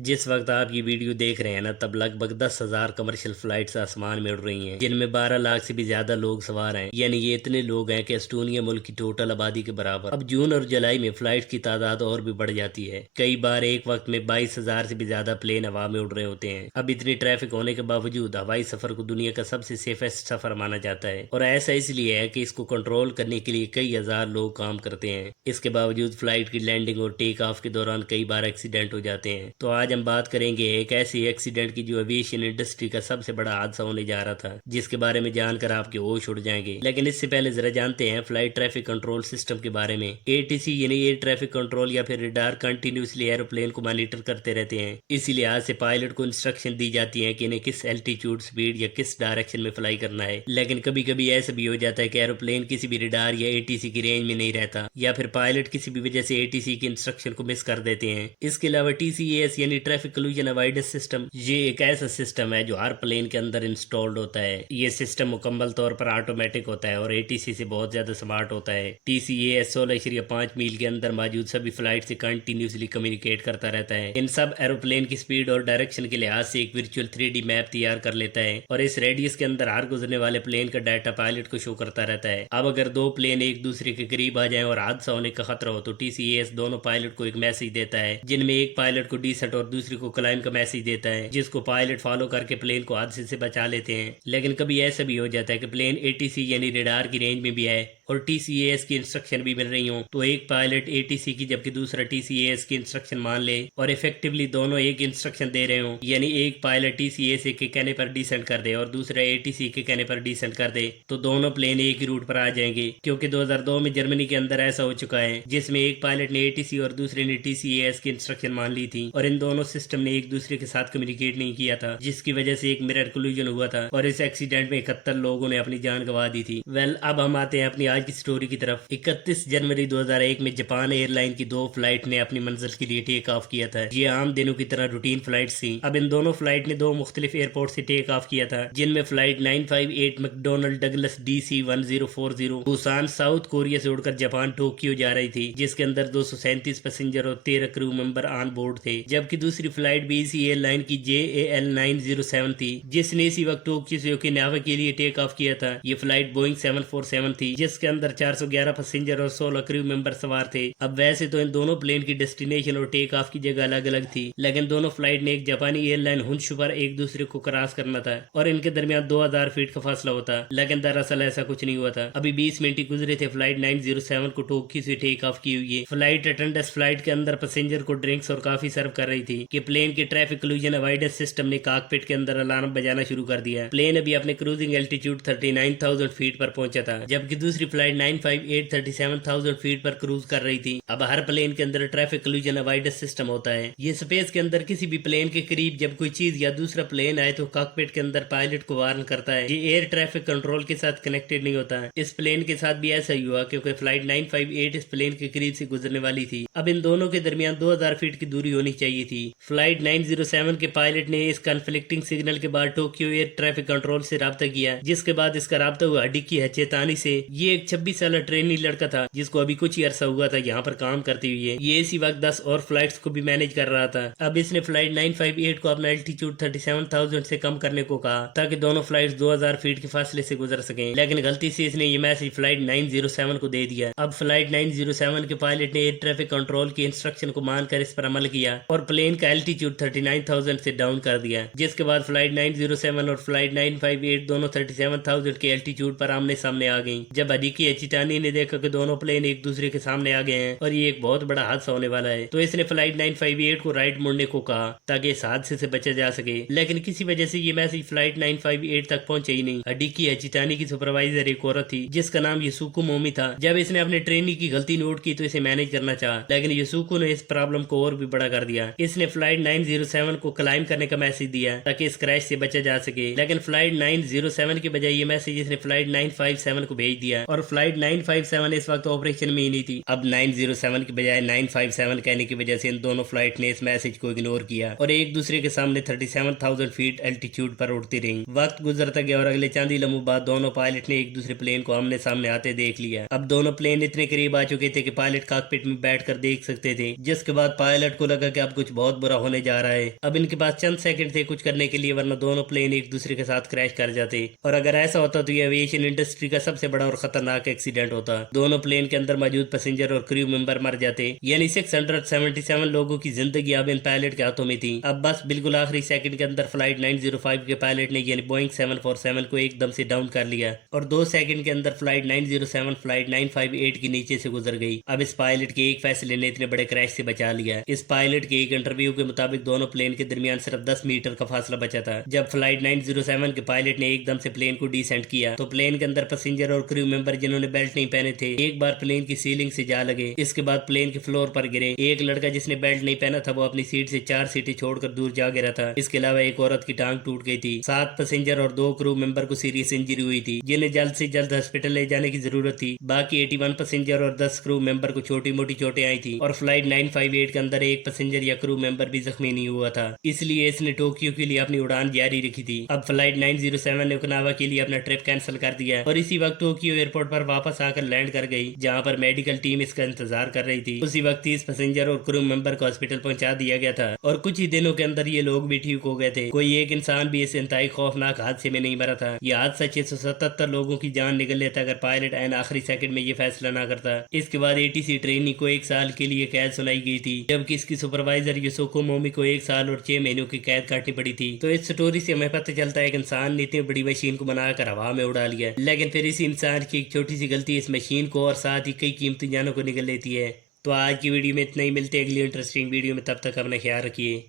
जिस वक्त आप ये वीडियो देख रहे हैं ना, तब लगभग 10,000 कमर्शियल फ्लाइट्स आसमान में उड़ रही हैं, जिनमें 12 लाख से भी ज्यादा लोग सवार हैं। यानी ये इतने लोग हैं कि एस्टोनिया मुल्क की टोटल आबादी के बराबर। अब जून और जुलाई में फ्लाइट की तादाद और भी बढ़ जाती है। कई बार एक वक्त में 22,000 से भी ज्यादा प्लेन हवा में उड़ रहे होते हैं। अब इतनी ट्रैफिक होने के बावजूद हवाई सफर को दुनिया का सबसे सेफेस्ट सफर माना जाता है, और ऐसा इसलिए है कि इसको कंट्रोल करने के लिए कई हजार लोग काम करते हैं। इसके बावजूद फ्लाइट की लैंडिंग और टेक ऑफ के दौरान कई बार एक्सीडेंट हो जाते हैं। तो आज हम बात करेंगे एक ऐसी एक्सीडेंट की जो एविएशन इंडस्ट्री का सबसे बड़ा हादसा होने जा रहा था, जिसके बारे में जानकर आपके होश उड़ जाएंगे। लेकिन इससे पहले जरा जानते हैं फ्लाइट ट्रैफिक कंट्रोल सिस्टम के बारे में। एटीसी यानी एयर ट्रैफिक कंट्रोल या फिर रडार कंटिन्यूसली एरोप्लेन को मॉनिटर करते रहते हैं। इसी लिहाज से पायलट को इंस्ट्रक्शन दी जाती है कि इन्हें किस एल्टीट्यूड, स्पीड या किस डायरेक्शन में फ्लाई करना है। लेकिन कभी कभी ऐसा भी हो जाता है कि एरोप्लेन किसी भी रडार या एटीसी की रेंज में नहीं रहता, या फिर पायलट किसी भी वजह से एटीसी के इंस्ट्रक्शन को मिस कर देते हैं। इसके अलावा टीसीएएस यानी ट्रैफिक कोलिजन अवॉइडेंस सिस्टम, ये एक ऐसा सिस्टम है जो हर प्लेन के अंदर इंस्टॉल्ड होता है। ये सिस्टम मुकम्मल तौर पर ऑटोमेटिक होता है और एटीसी से बहुत ज्यादा स्मार्ट होता है। टीसीएएस 16.5 मील के अंदर मौजूद सभी फ्लाइट से कंटिन्यूसली कम्युनिकेट करता रहता है। इन सब एरोप्लेन की स्पीड और डायरेक्शन के लिहाज से एक वर्चुअल 3D मैप तैयार कर लेता है, और इस रेडियस के अंदर हर गुजरने वाले प्लेन का डाटा पायलट को शो करता रहता है। अब अगर दो प्लेन एक दूसरे के करीब आ जाएं और हादसा होने का खतरा हो, तो टीसीएएस दोनों पायलट को एक मैसेज देता है, जिनमें एक पायलट को डीसेंट और दूसरे को क्लाइंब का मैसेज देता है, जिसको पायलट फॉलो करके प्लेन को हादसे से बचा लेते हैं। लेकिन कभी ऐसा भी हो जाता है कि प्लेन एटीसी यानी रडार की रेंज में भी है और टीसीएएस की इंस्ट्रक्शन भी मिल रही हो, तो एक पायलट एटीसी की जबकि दूसरा टीसीएएस की इंस्ट्रक्शन मान ले और इफेक्टिवली दोनों एक इंस्ट्रक्शन दे रहे हो। यानी एक पायलट टीसीएएस के कहने पर डिसेंट कर दे और दूसरा एटीसी के कहने पर डिसेंट कर दे, तो दोनों प्लेन एक ही रूट पर आ जाएंगे। क्योंकि 2002 में जर्मनी के अंदर ऐसा हो चुका है, जिसमें एक पायलट ने एटीसी और दूसरे ने टीसीएएस की इंस्ट्रक्शन मान ली थी, और इन दोनों सिस्टम ने एक दूसरे के साथ कम्युनिकेट नहीं किया था, जिसकी वजह से एक मिरर कोलिजन हुआ था और इस एक्सीडेंट में 71 लोगों ने अपनी जान गंवा दी थी। अब हम आते हैं अपनी आज की स्टोरी की तरफ। 31 जनवरी 2001 में जापान एयरलाइन की दो फ्लाइट ने अपनी मंजिल के लिए टेक ऑफ किया था। ये आम दिनों की तरह रूटीन फ्लाइट थी। अब इन दोनों फ्लाइट ने दो मुख्तलिफ एयरपोर्ट से टेक ऑफ किया था, जिनमें flight 958 McDonald Douglas DC 1040 Busan south Korea से उड़कर जापान टोक्यो जा रही थी, जिसके अंदर 237 पैसेंजर और 13 क्रू मेंबर ऑन बोर्ड थे। जबकि दूसरी फ्लाइट भी इसी एयरलाइन की JAL 907 थी, जिसने इसी वक्त टोक्यो से ओकिनावा के लिए टेक ऑफ किया था। ये फ्लाइट बोइंग 747 थी, जिसके अंदर 411 पैसेंजर और 16 क्रू मेंबर सवार थे। अब वैसे तो इन दोनों प्लेन की डेस्टिनेशन और टेक ऑफ की जगह अलग अलग थी, लेकिन दोनों फ्लाइट ने एक जापानी एयरलाइन हुंशु पर एक दूसरे को क्रॉस करना था और इनके दरमियान 2000 फीट का फासला होता। लेकिन दरअसल ऐसा कुछ नहीं हुआ था। अभी 20 मिनट ही गुजरे थे फ्लाइट 907 को टोक्यो से टेक ऑफ की हुई है। फ्लाइट अटेंडेंट्स फ्लाइट के अंदर पैसेंजर को ड्रिंक्स और काफी सर्व कर रही थी कि प्लेन के ट्रैफिक कोलिजन अवॉइडेंस सिस्टम ने कॉकपिट के अंदर अलार्म बजाना शुरू कर दिया। प्लेन अभी अपने क्रूजिंग एल्टीट्यूड 39,000 फीट पर पहुंचा था, जबकि दूसरी फ्लाइट 958 37,000 फीट पर क्रूज कर रही थी। अब हर प्लेन के अंदर ट्रैफिक कोलिजन अवॉइडेंस सिस्टम होता है। ये स्पेस के अंदर किसी भी प्लेन के करीब जब कोई चीज या दूसरा प्लेन आए तो कॉकपिट के अंदर पायलट को वार्न करता है। ये एयर ट्रैफिक कंट्रोल के साथ कनेक्टेड नहीं होता। इस प्लेन के साथ भी ऐसा ही हुआ, क्योंकि फ्लाइट 958 इस प्लेन के करीब से गुजरने वाली थी। अब इन दोनों के दरमियान 2000 फीट की दूरी होनी चाहिए थी। फ्लाइट 907 के पायलट ने इस कन्फ्लिक्टिंग सिग्नल के बाद टोक्यो एयर ट्रैफिक कंट्रोल से राब्ता किया, जिसके बाद इसका राब्ता हुआ डिक्की हचेतानी से। ये एक 26 साल ट्रेनी लड़का था, जिसको अभी कुछ ही अरसा हुआ था यहाँ पर काम करते हुए। ये इसी वक्त 10 और फ्लाइट्स को भी मैनेज कर रहा था। अब इसने फ्लाइट 958 को अपना एल्टीट्यूड 37,000 से कम करने को कहा, ताकि दोनों फ्लाइट्स 2000 फीट के फासले से गुजर सकें। लेकिन गलती से इसने ये मैसेज फ्लाइट 907 को दे दिया। अब फ्लाइट 907 के पायलट ने एयर ट्रैफिक कंट्रोल की इंस्ट्रक्शन को मानकर इस पर अमल किया और प्लेन का एल्टीट्यूड 39,000 से डाउन कर दिया, जिसके बाद फ्लाइट 907 और फ्लाइट 958 दोनों 37,000 के एल्टीट्यूड पर आमने सामने आ गई। जब अडिकी एचिटानी ने देखा कि दोनों प्लेन एक दूसरे के सामने आ गए हैं और ये एक बहुत बड़ा हादसा होने वाला है, तो इसने फ्लाइट 958 को राइट मुड़ने को कहा ताकि इस हादसे से बचा जा सके। लेकिन किसी वजह से ये मैसेज फ्लाइट 958 तक पहुंचे ही नहीं। अडिकी एचिटानी की सुपरवाइजर एक औरत थी, जिसका नाम यसुको मोमी था। जब इसने अपने ट्रेनी की गलती नोट की तो इसे मैनेज करना चाहा, लेकिन यसुको ने इस प्रॉब्लम को और भी बड़ा कर दिया। इसने फ्लाइट 907 को क्लाइम करने का मैसेज दिया ताकि इस क्रैश से बचा जा सके, लेकिन फ्लाइट 907 के बजाय ये मैसेज इसने फ्लाइट 957 को भेज दिया और और फ्लाइट 957 इस वक्त ऑपरेशन में ही नहीं थी। अब 907 की बजाय 957 कहने की वजह से इन दोनों फ्लाइट ने इस मैसेज को इग्नोर किया और एक दूसरे के सामने 37,000 फीट एल्टीट्यूड पर उड़ती रही। वक्त गुजरता गया और अगले चंद ही लम्हों बाद दोनों पायलट ने एक दूसरे प्लेन को आमने सामने आते देख लिया। अब दोनों प्लेन इतने करीब आ चुके थे कि पायलट कॉकपिट में बैठकर देख सकते थे, जिसके बाद पायलट को लगा कि अब कुछ बहुत बुरा होने जा रहा है। अब इनके पास चंद सेकंड थे कुछ करने के लिए, वरना दोनों प्लेन एक दूसरे के साथ क्रैश कर जाते और अगर ऐसा होता तो ये एविएशन इंडस्ट्री का सबसे बड़ा और खतरनाक एक्सीडेंट होता। दोनों प्लेन के अंदर मौजूद पैसेंजर और क्रू मेंबर मर जाते, यानी 677 लोगों की जिंदगी अब इन पायलट के हाथों में थी। अब बस बिल्कुल आखिरी सेकंड के अंदर फ्लाइट 905 के पायलट ने यानी बोइंग 747 को एकदम से डाउन कर लिया और 2 सेकंड के अंदर फ्लाइट 907 फ्लाइट 958 के नीचे से गुजर गई। अब इस पायलट के एक फैसले ने इतने बड़े क्रैश से बचा लिया। इस पायलट के एक इंटरव्यू के मुताबिक दोनों प्लेन के दरमियान सिर्फ 10 मीटर का फासला बचा था। जब फ्लाइट 907 के पायलट ने एकदम से प्लेन को डिसेंट किया तो प्लेन के अंदर पैसेंजर और क्रू मेंबर जिन्होंने बेल्ट नहीं पहने थे एक बार प्लेन की सीलिंग से जा लगे। इसके बाद प्लेन के फ्लोर पर गिरे। एक लड़का जिसने बेल्ट नहीं पहना था वो अपनी सीट से 4 सीटें छोड़कर दूर जा गिरा था। इसके अलावा एक औरत की टांग टूट गई थी। 7 पैसेंजर और 2 क्रू मेंबर को सीरियस इंजरी हुई थी, जिन्हें जल्द से जल्द हॉस्पिटल ले जाने की जरूरत थी। बाकी 81 पैसेंजर और 10 क्रू मेंबर को छोटी मोटी चोटें आई थी और फ्लाइट 958 के अंदर एक पैसेंजर या क्रू मेंबर भी जख्मी नहीं हुआ था, इसलिए इसने टोक्यो के लिए अपनी उड़ान जारी रखी थी। अब फ्लाइट 907 ने ओकिनावा के लिए अपना ट्रिप कैंसिल कर दिया और इसी वक्त टोक्यो एयरपोर्ट पर वापस आकर लैंड कर गई, जहां पर मेडिकल टीम इसका इंतजार कर रही थी। उसी वक्त 30 पैसेंजर और क्रू मेंबर को हॉस्पिटल पहुंचा दिया गया था और कुछ ही दिनों के अंदर ये लोग भी ठीक हो गए थे। कोई एक इंसान भी इस इंतहाई खौफनाक हादसे में नहीं मरा था। यह हादसा 677 लोगों की जान निकल लेता अगर पायलट एन आखिरी सेकंड में ये फैसला ना करता। इसके बाद एटीसी ट्रेनी को 1 साल के लिए कैद सुनाई गई थी, जबकि इसकी सुपरवाइजर युसुको मोमी को 1 साल और 6 महीनों की कैद काटनी पड़ी थी। तो इस स्टोरी से हमें पता चलता है कि इंसान ने इतनी बड़ी मशीन को बनाकर हवा में उड़ा लिया, लेकिन फिर इसी इंसान की एक छोटी सी गलती इस मशीन को और साथ ही कई कीमती जानों को निकल लेती है। तो आज की वीडियो में इतना ही, मिलते हैं अगली इंटरेस्टिंग वीडियो में, तब तक अपना ख्याल रखिए।